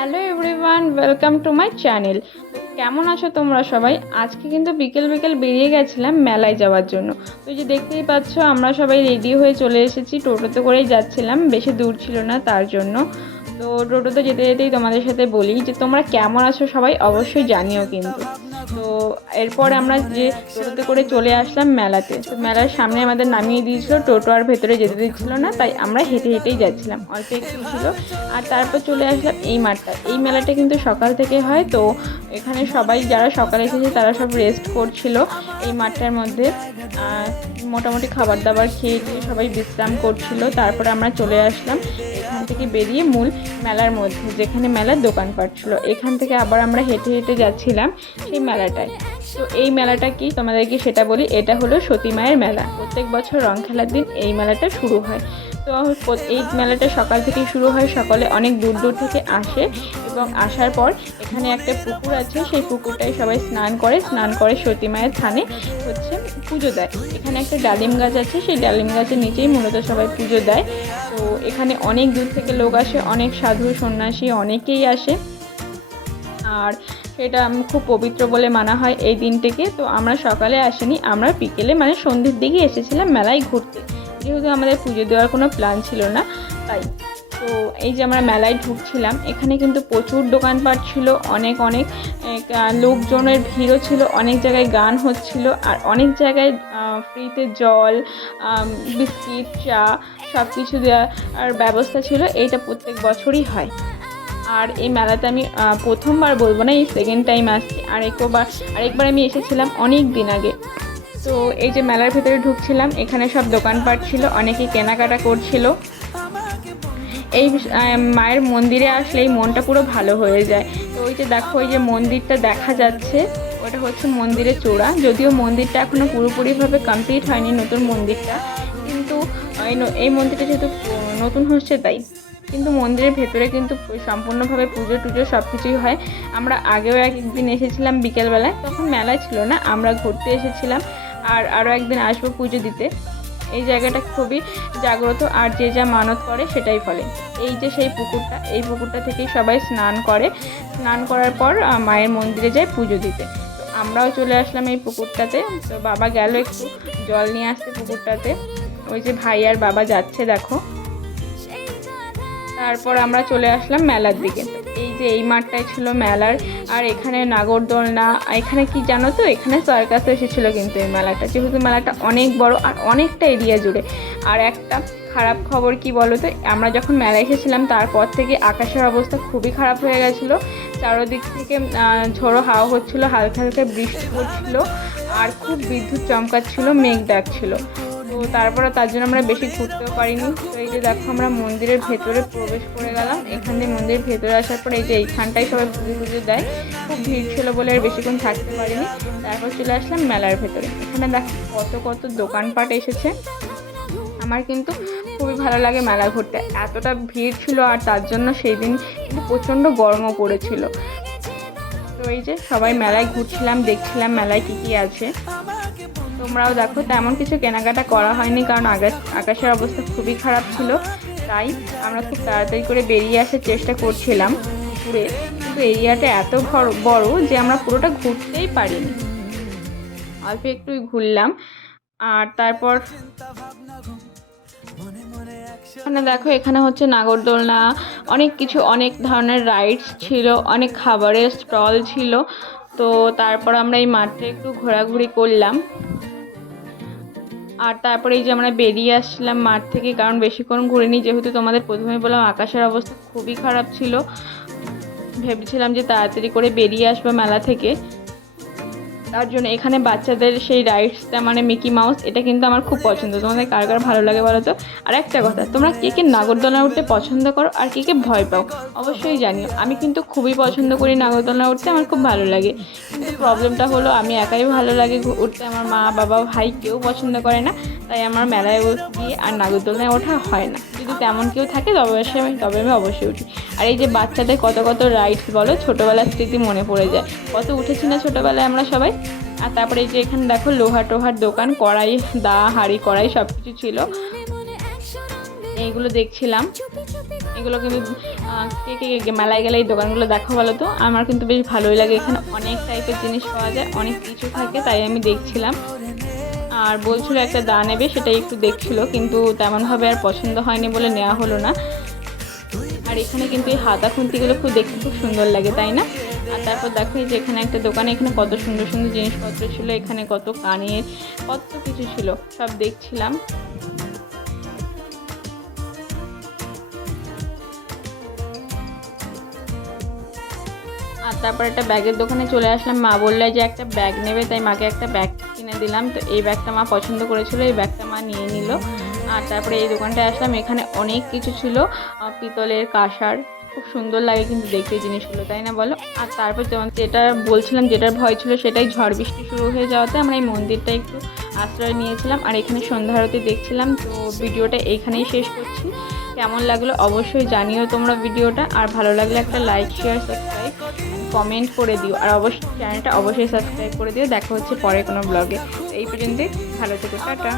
Hello everyone, welcome to my channel. কেমন আছো তোমরা সবাই? আজকে কিন্তু বিকেল বিকেল বেরিয়ে গেছিলাম মেলায় যাওয়ার জন্য। তো এই যে দেখতেই পাচ্ছ, আমরা সবাই রেডি হয়ে চলে এসেছি, টোটোতে করেই যাচ্ছিলাম, বেশি দূর ছিল না তার জন্য। তো টোটোতে যেতে যেতেই তোমাদের সাথে বলি যে তোমরা কেমন আছো সবাই অবশ্যই জানিও কিন্তু। তো এরপর আমরা যে টোটোতে করে চলে আসলাম মেলাতে। তো মেলার সামনে আমাদের নামিয়ে দিয়েছিল, টোটো আর ভেতরে যেতে দিচ্ছিল না, তাই আমরা হেঁটে হেঁটেই যাচ্ছিলাম, অল্প একটু ছিল। আর তারপর চলে আসলাম এই মাঠটা। এই মেলাটা কিন্তু সকাল থেকে হয়, তো এখানে সবাই যারা সকালে এসেছে তারা সব রেস্ট করছিল এই মাঠটার মধ্যে। মোটামুটি খাবার দাবার খেয়ে দিয়ে সবাই বিশ্রাম করছিল। তারপরে আমরা চলে আসলাম এখান থেকে বেরিয়ে মূল মেলার মধ্যে, যেখানে মেলার দোকানপাট ছিল। এখান থেকে আবার আমরা হেঁটে হেঁটে যাচ্ছিলাম সেই মেলাটায়। তো এই মেলাটা কি তোমাদেরকে সেটা বলি। এটা হলো সতী মায়ের মেলা। প্রত্যেক বছর রং খেলার দিন এই মেলাটা শুরু হয়। তো এই মেলাটা সকাল থেকেই শুরু হয়, সকালে অনেক দূর দূর থেকে আসে এবং আসার পর এখানে একটা পুকুর আছে, সেই পুকুরটায় সবাই স্নান করে সতী মায়ের থানে হচ্ছে পুজো দেয়। এখানে একটা ডালিম গাছ আছে, সেই ডালিম গাছের নিচেই মূলত সবাই পুজো দেয়। তো এখানে অনেক দূর থেকে লোক আসে, অনেক সাধু সন্ন্যাসী অনেকেই আসে। আর সেটা খুব পবিত্র বলে মানা হয় এই দিনটিকে। তো আমরা সকালে আসিনি, আমরা বিকেলে মানে সন্ধ্যের দিকে এসেছিলাম মেলায় ঘুরতে, যেহেতু আমাদের পুজো দেওয়ার কোনো প্ল্যান ছিল না তাই। তো এই যে আমরা মেলায় ঢুকছিলাম, এখানে কিন্তু প্রচুর দোকানপাট ছিল, অনেক অনেক লোকজনের ভিড়ও ছিল, অনেক জায়গায় গান হচ্ছিল, আর অনেক জায়গায় ফ্রিতে জল, বিস্কিট, চা সব কিছু দেওয়ার ব্যবস্থা ছিল। এইটা প্রত্যেক বছরই হয়। আর এই মেলাতে আমি প্রথমবার বলবো না, এই সেকেন্ড টাইম আসছি। আরেকবার আমি এসেছিলাম অনেক দিন আগে। তো এই যে মেলার ভেতরে ঢুকছিলাম, এখানে সব দোকানপাট ছিল, অনেকে কেনাকাটা করছিল। এই মায়ের মন্দিরে আসলে এই মনটা পুরো ভালো হয়ে যায়। তো ওই যে দেখো, ওই যে মন্দিরটা দেখা যাচ্ছে, ওটা হচ্ছে মন্দিরের চূড়া। যদিও মন্দিরটা এখনো পুরোপুরিভাবে কমপ্লিট হয়নি, নতুন মন্দিরটা, কিন্তু এই মন্দিরটা যেহেতু নতুন হচ্ছে তাই। কিন্তু মন্দিরের ভেতরে কিন্তু সম্পূর্ণভাবে পুজো টুজো সব কিছুই হয়। আমরা আগেও একদিন এসেছিলাম বিকেলবেলায়, তখন মেলা ছিল না, আমরা ঘুরতে এসেছিলাম। আর আরও একদিন আসবো পুজো দিতে। এই জায়গাটা খুবই জাগ্রত, আর যে যা মানত করে সেটাই ফলে। এই যে সেই পুকুরটা, এই পুকুরটা থেকেই সবাই স্নান করে, স্নান করার পর মায়ের মন্দিরে যায় পুজো দিতে। তো আমরাও চলে আসলাম এই পুকুরটাতে। তো বাবা গেল একটু জল নিয়ে আসতে পুকুরটাতে, ওই যে ভাই আর বাবা যাচ্ছে দেখো। তারপর আমরা চলে আসলাম মেলার দিকে। এই যে এই মাঠটাই ছিল মেলার, আর এখানে নাগরদোলনা, এখানে কি জানো তো, এখানে সার্কাসও এসেছিল কিন্তু এই মেলাটা, যেহেতু মেলাটা অনেক বড় আর অনেকটা এরিয়া জুড়ে। আর একটা খারাপ খবর কি বলো তো, আমরা যখন মেলায় এসেছিলাম তারপর থেকে আকাশের অবস্থা খুবই খারাপ হয়ে গেছিলো। চারোদিক থেকে ঝোড়ো হাওয়া হচ্ছিলো, হালকা হালকা বৃষ্টি পড়ছিল, আর খুব বিদ্যুৎ চমকাচ্ছিল, মেঘ ডাকছিল। তো তারপরে তার জন্য আমরা বেশি ঘুরতেও পারিনি। তো এই যে দেখো, আমরা মন্দিরের ভেতরে প্রবেশ করে গেলাম। এখান দিয়ে মন্দিরের ভেতরে আসার পর এই যে এইখানটাই সবাই পুজো দেয়। খুব ভিড় ছিল বলে আর বেশিক্ষণ থাকতে পারিনি। তারপর চলে আসলাম মেলার ভেতরে। এখানে দেখো কত কত দোকানপাট এসেছে। আমার কিন্তু খুবই ভালো লাগে মেলা ঘুরতে, এতটা ভিড় ছিল, আর তার জন্য সেই দিন কিন্তু প্রচণ্ড গরমও পড়েছিল। তো এই যে সবাই মেলায় ঘুরছিলাম, দেখছিলাম মেলায় কী কী আছে। তোমরাও দেখো, তেমন কিছু কেনাকাটা করা হয়নি, কারণ আকাশের অবস্থা খুবই খারাপ ছিল। তাই আমরা খুব তাড়াতাড়ি করে বেরিয়ে আসার চেষ্টা করছিলাম ঘুরে, কিন্তু এরিয়াটা এত বড় যে আমরা পুরোটা ঘুরতেই পারিনি, অল্প একটুই ঘুরলাম। আর তারপর এখানে দেখো, এখানে হচ্ছে নাগরদোলনা, অনেক কিছু, অনেক ধরনের রাইডস ছিল, অনেক খাবারের স্টল ছিল। তো তারপর আমরা এই মাঠে একটু ঘোরাঘুরি করলাম। আর তারপরে এই যে আমরা বেরিয়ে আসলাম মাঠ থেকে, কারণ বেশিক্ষণ ঘুরিনি, যেহেতু তোমাদের প্রথমে বললাম আকাশের অবস্থা খুবই খারাপ ছিল। ভেবেছিলাম যে তাড়াতাড়ি করে বেরিয়ে আসবো মেলা থেকে, তার জন্য। এখানে বাচ্চাদের সেই রাইডসটা মানে মিকি মাউস, এটা কিন্তু আমার খুব পছন্দ। তোমাদের কার কার ভালো লাগে বলো তো। আর একটা কথা, তোমরা কে কে নাগরদোলনা উঠতে পছন্দ করো আর কে কে ভয় পাও অবশ্যই জানিও। আমি কিন্তু খুবই পছন্দ করি নাগরদোলনা উঠতে, আমার খুব ভালো লাগে। কিন্তু প্রবলেমটা হলো আমি একাই ভালো লাগে উঠতে, আমার মা বাবা ভাই কেউ পছন্দ করে না। তাই আমার মেলায় গিয়ে আর নাগরদোলনায় ওঠা হয় না। যদি তেমন কেউ থাকে তবে আমি অবশ্যই উঠি। আর এই যে বাচ্চাদের কত কত রাইডস বলো, ছোটোবেলার স্মৃতি মনে পড়ে যায়, কত উঠেছি না ছোটোবেলায় আমরা সবাই। আর তারপরে এই যে এখানে দেখো লোহা টোহার দোকান, কড়াই, হাঁড়ি কড়াই সব কিছু ছিল, এইগুলো দেখছিলাম। এগুলো কিন্তু কে মেলায় গেলে এই দোকানগুলো দেখা বলো তো। আমার কিন্তু বেশ ভালোই লাগে, এখানে অনেক টাইপের জিনিস পাওয়া যায়, অনেক কিছু থাকে, তাই আমি দেখছিলাম। আর বলছিল একটা দা নেবে, সেটাই একটু দেখছিল, কিন্তু তেমনভাবে আর পছন্দ হয়নি বলে নেওয়া হলো না। আর এখানে কিন্তু এই হাতা খুন্তিগুলো দেখতে খুব সুন্দর লাগে, তাই না? আর তারপর দেখো যে এখানে একটা দোকানে এখানে কত সুন্দর সুন্দর জিনিসপত্র ছিল, এখানে কত কানের কত কিছু ছিল, সব দেখছিলাম। আর তারপর একটা ব্যাগের দোকানে চলে আসলাম, মা বললে যে একটা ব্যাগ নেবে, তাই মাকে একটা ব্যাগ কিনে দিলাম। তো এই ব্যাগটা মা পছন্দ করেছিল, এই ব্যাগটা মা নিয়ে নিল। আর তারপরে এই দোকানটায় আসলাম, এখানে অনেক কিছু ছিল, পিতলের কাঁসার, খুব সুন্দর লাগে কিন্তু দেখতে জিনিসগুলো, তাই না বলো? আর তারপর যেটা বলছিলাম, যেটার ভয় ছিল, সেটাই ঝড় বৃষ্টি শুরু হয়ে যাওয়াতে আমরা এই মন্দিরটা একটু আশ্রয় নিয়েছিলাম আর এখানে সন্ধ্যা আরতি দেখছিলাম। তো ভিডিওটা এইখানেই শেষ করছি। কেমন লাগলো অবশ্যই জানিও তোমরা ভিডিওটা, আর ভালো লাগলে একটা লাইক, শেয়ার, সাবস্ক্রাইব, কমেন্ট করে দিও, আর অবশ্যই চ্যানেলটা অবশ্যই সাবস্ক্রাইব করে দিও। দেখা হচ্ছে পরে কোনো ব্লগে। এই পর্যন্তই, ভালো থেকো, টাটা।